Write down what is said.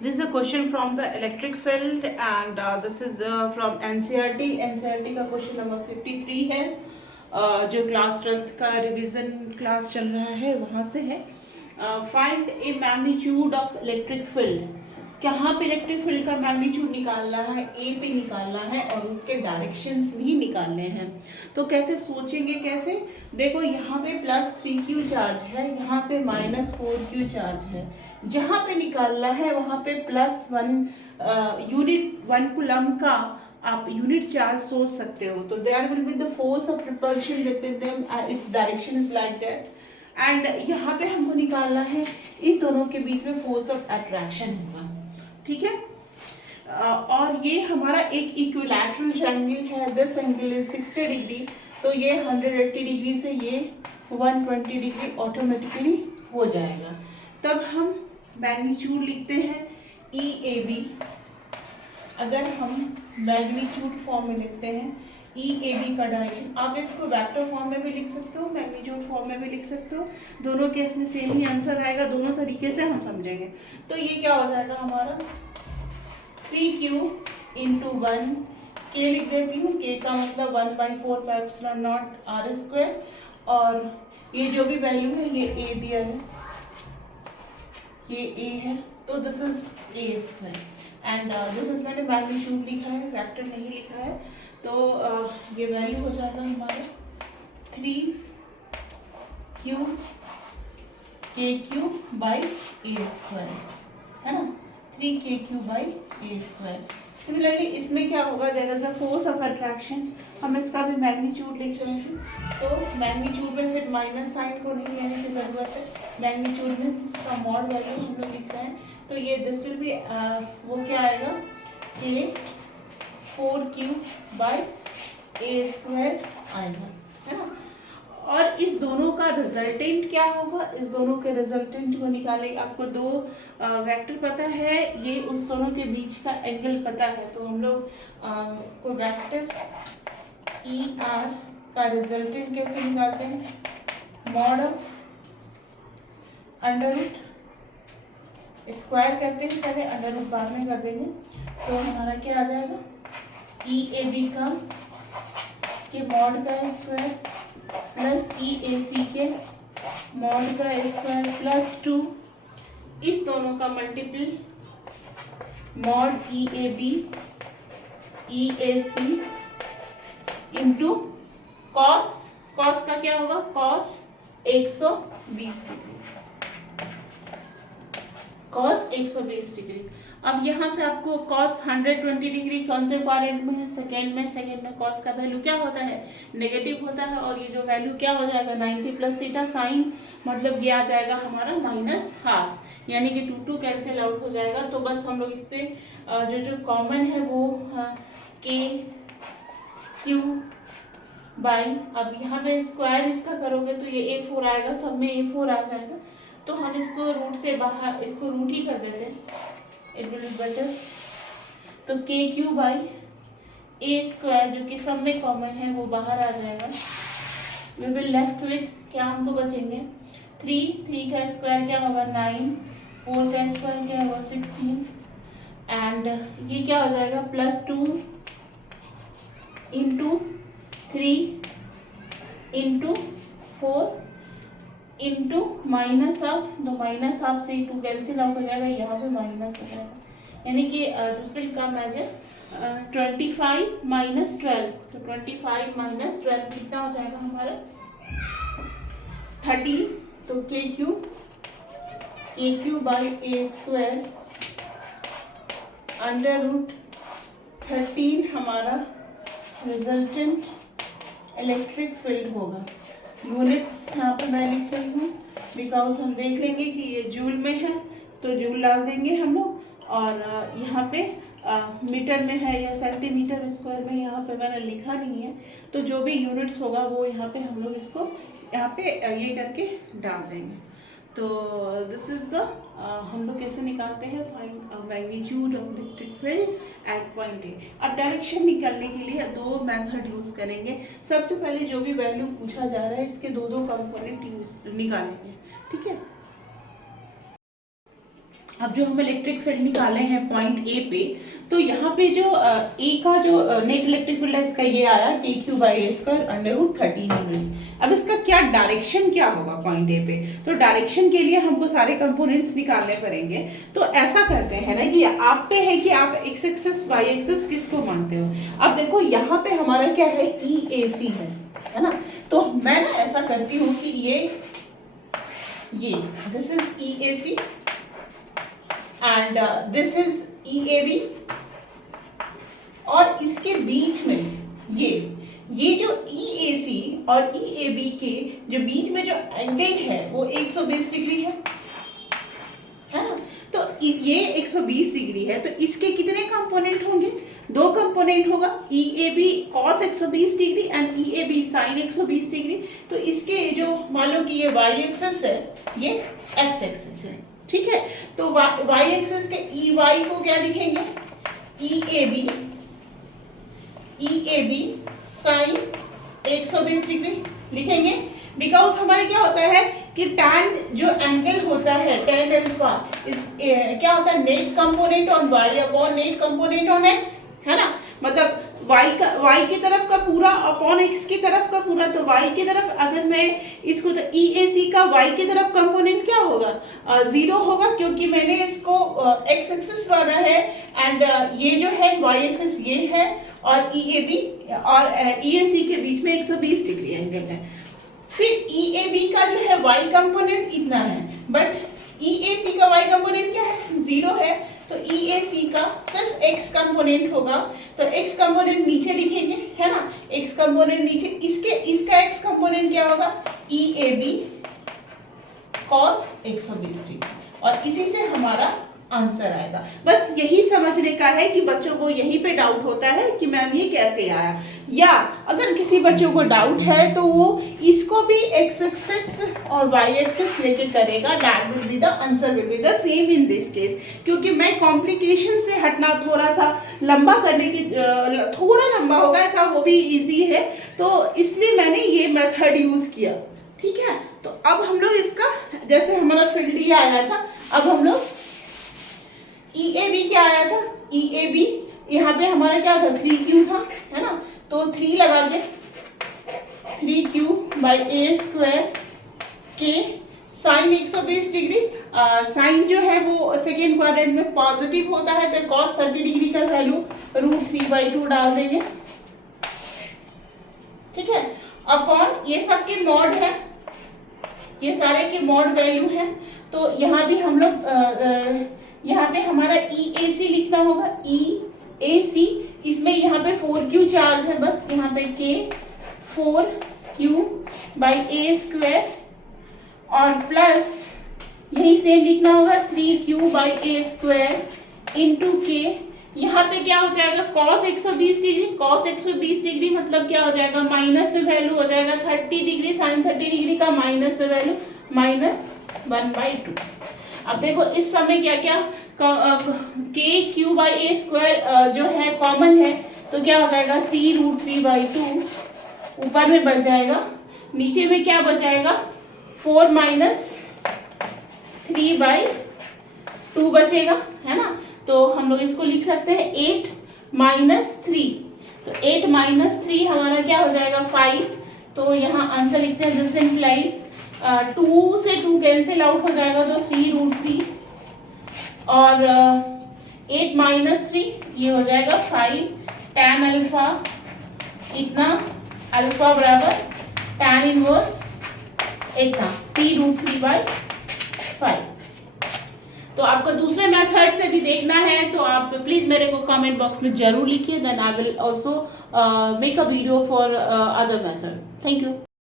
This is a question from the electric field and this is from NCERT. NCERT का question number 53 है, जो class 10th का revision class चल रहा है वहाँ से है। Find A magnitude of electric field. कहाँ पे इलेक्ट्रिक फील्ड का मैग्नीट्यूड निकालना है, ए पे निकालना है और उसके डायरेक्शंस भी निकालने हैं। तो कैसे सोचेंगे, कैसे? देखो यहाँ पे +3Q चार्ज है, यहाँ पे -4Q चार्ज है। जहाँ पे निकालना है वहाँ पे +1 यूनिट 1 कूलम का आप यूनिट चार्ज सोच सकते हो। तो there will be the force of repulsion between them, its direction is like that. And यहाँ पे हमको निकालना है इस दोनों के बीच में फोर्स ऑफ अट्रैक्शन होगा, ठीक है। और ये हमारा एक इक्विलैटरल ट्रायंगल है, दिस एंगल इज 60 डिग्री, तो ये 180 डिग्री से ये 120 डिग्री ऑटोमेटिकली हो जाएगा। तब हम मैग्नीट्यूड लिखते हैं EAB। अगर हम मैग्नीट्यूड फॉर्म में लिखते हैं EAB का डायरेक्शन, आप इसको वेक्टर फॉर्म में भी लिख सकते हो, मैग्नीट्यूड फॉर्म में भी लिख सकते हो, दोनों केस में सेम ही आंसर आएगा, दोनों तरीके से हम समझेंगे। तो ये क्या हो जाएगा हमारा 3Q इंटू 1, K लिख देती हूँ, K का मतलब 1/4πε0r², और ये जो भी वैल्यू है ये A दिया है, ये A है, तो this is A² and this is, मैंने मैग्नीट्यूड लिखा है, वेक्टर नहीं लिखा है। तो ये वैल्यू हो जाएगा हमारा 3Q KQ/A², है ना, 3KQ/A²। सिमिलरली इसमें क्या होगा, there is a force of attraction, हम इसका भी मैग्नीट्यूड लिख रहे हैं। तो मैग्नीट्यूड में फिर माइनस साइन को नहीं लेने की जरूरत है, मैग्नीट्यूड में इसका मॉड वैल्यू हम लोग लिख रहे हैं। तो ये दिस विल बी वो क्या आएगा, K 4Q/A² आएगा, है ना। और इस दोनों का रिजल्टेंट क्या होगा, इस दोनों के रिजल्टेंट को निकाले, आपको दो वेक्टर पता है, ये उस दोनों के बीच का एंगल पता है, तो हम लोग को वेक्टर ER का रिजल्टेंट कैसे निकालते हैं, mod of under root square करते हैं पहले, अंडर रूट बाद में कर देंगे। तो हमारा क्या आ जाएगा, EAB का के मॉड का स्क्वायर प्लस EAC के मॉड का स्क्वायर प्लस 2, इस दोनों का multiple mod EAB EAC into cos, cos का क्या होगा, कॉस 120 डिग्री, कॉस 120 डिग्री। अब यहाँ से आपको कॉस 120 डिग्री कौन से क्वाड्रेंट में है, सेकेंड में, सेकेंड में कॉस का वैल्यू क्या होता है, नेगेटिव होता है, और ये जो वैल्यू क्या हो जाएगा 90 + थीटा साइन, मतलब ये आ जाएगा हमारा -½ यानी कि 2 कैंसिल आउट हो जाएगा। तो बस हम लोग इस पे जो जो कॉमन है वो KQ/, अब यहाँ पे स्क्वायर इसका करोगे तो ये A4 आएगा, सब में A4 आ जाएगा, तो हम इसको रूट से बाहर, इसको रूट ही कर देते हैं, इट विल बी बेटर। तो KQ/A² जो कि सब में कॉमन है वो बाहर आ जाएगा, वी विल लेफ्ट विथ, क्या हमको बचेंगे 3 का स्क्वायर क्या होगा 9, 4 का स्क्वायर क्या होगा 16, एंड ये क्या हो जाएगा +2 into 3 into 4 into minus of, तो माइनस ऑफ से 2 कैंसिल आउट हो जाएगा, यहाँ पे माइनस हो जाएगा, यानी कि दिस विल कम एज 25 - 12, तो 25 - 12 कितना हो जाएगा हमारा 30। तो KQ/A² अंडर रूट 13 हमारा रिजल्टेंट इलेक्ट्रिक फील्ड होगा। यूनिट्स यहाँ पर मैं लिख रही हूँ बिकॉज हम देख लेंगे कि ये जूल में है, तो जूल डाल देंगे हम लोग, और यहाँ पे मीटर में है या सेंटीमीटर स्क्वायर में, यहाँ पे मैंने लिखा नहीं है, तो जो भी यूनिट्स होगा वो यहाँ पे हम लोग इसको यहाँ पे ये करके डाल देंगे। तो दिस इज द हम लोग कैसे निकालते हैं find magnitude of electric field at point A. अब डायरेक्शन निकालने के लिए दो मेथड यूज करेंगे। सबसे पहले जो भी वैल्यू पूछा जा रहा है इसके दो कंपोनेंट यूज निकालेंगे, ठीक है। अब जो हम इलेक्ट्रिक फील्ड निकाले हैं पॉइंट ए पे, तो यहाँ पे जो ए का जो नेट इलेक्ट्रिक फील्ड है इसका ये आया KQ/A² अब इसका क्या डायरेक्शन क्या होगा पॉइंट ए पे, तो डायरेक्शन के लिए हमको सारे कंपोनेंट्स निकालने पड़ेंगे। तो ऐसा करते हैं ना कि आप पे है कि आप एक्स एक्सिस वाई एक्सिस किसको मानते हो। अब देखो यहाँ पे हमारा क्या है, EAC है ना। तो मैं ना ऐसा करती हूँ कि ये this is EAC and this is EAB, और इसके बीच में ये जो EAC और EAB के जो बीच में जो एंगल है वो 120 डिग्री है ना। तो ये 120 डिग्री है, तो इसके कितने कंपोनेंट होंगे, 2 कंपोनेंट होगा, EAB cos 120 degree and EAB sin 120 degree. तो इसके जो मान लो कि ये y एक्सिस है, ये x एक्सिस है, ठीक है। तो y एक्सिस के EY को क्या लिखेंगे, EAB sin 120 डिग्री लिखेंगे, बिकॉज हमारे क्या होता है कि tan जो एंगल होता है tan अल्फा इस क्या होता है, net component on y upon net component on x, है ना। मतलब y की तरफ का पूरा अपॉन x की तरफ का पूरा, तो y की तरफ अगर मैं इसको, तो EAC का y की तरफ कंपोनेंट क्या होगा, 0 होगा, क्योंकि मैंने इसको x एक्सिस वाला है एंड ये जो है y एक्सिस ये है, और EAB और EAC के बीच में 120 डिग्री एंगल है। फिर EAB का जो है y कंपोनेंट इतना है, बट EAC का y कंपोनेंट क्या है, 0 है। तो EAC का सिर्फ x कंपोनेंट होगा, तो x कंपोनेंट नीचे लिखेंगे, है ना, x कंपोनेंट नीचे, इसका x कंपोनेंट क्या होगा, EAB cos 120 डिग्री, और इसी से हमारा आंसर आएगा। बस यही समझने का है कि बच्चों को यहीं पे डाउट होता है कि मैम ये कैसे आया, या अगर किसी बच्चों को डाउट है तो वो इसको भी x एक्सिस और y एक्सिस लेके करेगा, that will be the answer will be the same in this case. क्योंकि मैं कॉम्प्लिकेशन से हटना थोड़ा सा लंबा करने की, थोड़ा लंबा होगा ऐसा, वो भी इजी है, तो इसलिए मैंने ये मेथड यूज किया, ठीक है। तो अब हम लोग इसका, जैसे हमारा फील्ड ये आया था, अब हम लोग EAB क्या आया था, EAB यहाँ पे हमारा क्या था, 3Q था, है ना। तो 3 लगा के 3Q/A² के साइन 120 डिग्री, साइन जो है वो सेकेंड क्वाड्रेंट में पॉजिटिव होता है, तो cos 30 डिग्री का वैल्यू √3/2 डाल देंगे, ठीक है। अपॉन ये सब के मॉड है, ये सारे के मॉड वैल्यू है। तो यहाँ भी हम लोग यहाँ पे हमारा EAC लिखना होगा, EAC, इसमें यहाँ पे 4Q चार्ज है, बस यहाँ पे K 4Q/A² और प्लस यही सेम लिखना होगा 3Q/A² इंटू K। यहाँ पे क्या हो जाएगा, cos 120 डिग्री, cos 120 डिग्री मतलब क्या हो जाएगा, माइनस से वैल्यू हो जाएगा 30 डिग्री, साइन 30 डिग्री का माइनस से वैल्यू -1/2। अब देखो इस समय क्या क्या KQ/A² जो है कॉमन है, तो क्या हो जाएगा 3√3/2 ऊपर में बच जाएगा, नीचे में क्या बचाएगा 4 - 3/2 बचेगा, है ना। तो हम लोग इसको लिख सकते हैं 8 - 3, तो 8 - 3 हमारा क्या हो जाएगा 5। तो यहाँ आंसर लिखते हैं, दिस इम्प्लाइज 2 से 2 कैंसिल आउट हो जाएगा, तो 3√3 और 8 - 3 ये हो जाएगा 5 tan अल्फा, इतना अल्फा बराबर tan इनवर्स इतना 3√3/5। तो आपको दूसरे मेथड से भी देखना है तो आप प्लीज मेरे को कमेंट बॉक्स में जरूर लिखिए, then I will also make a video for other method. Thank you.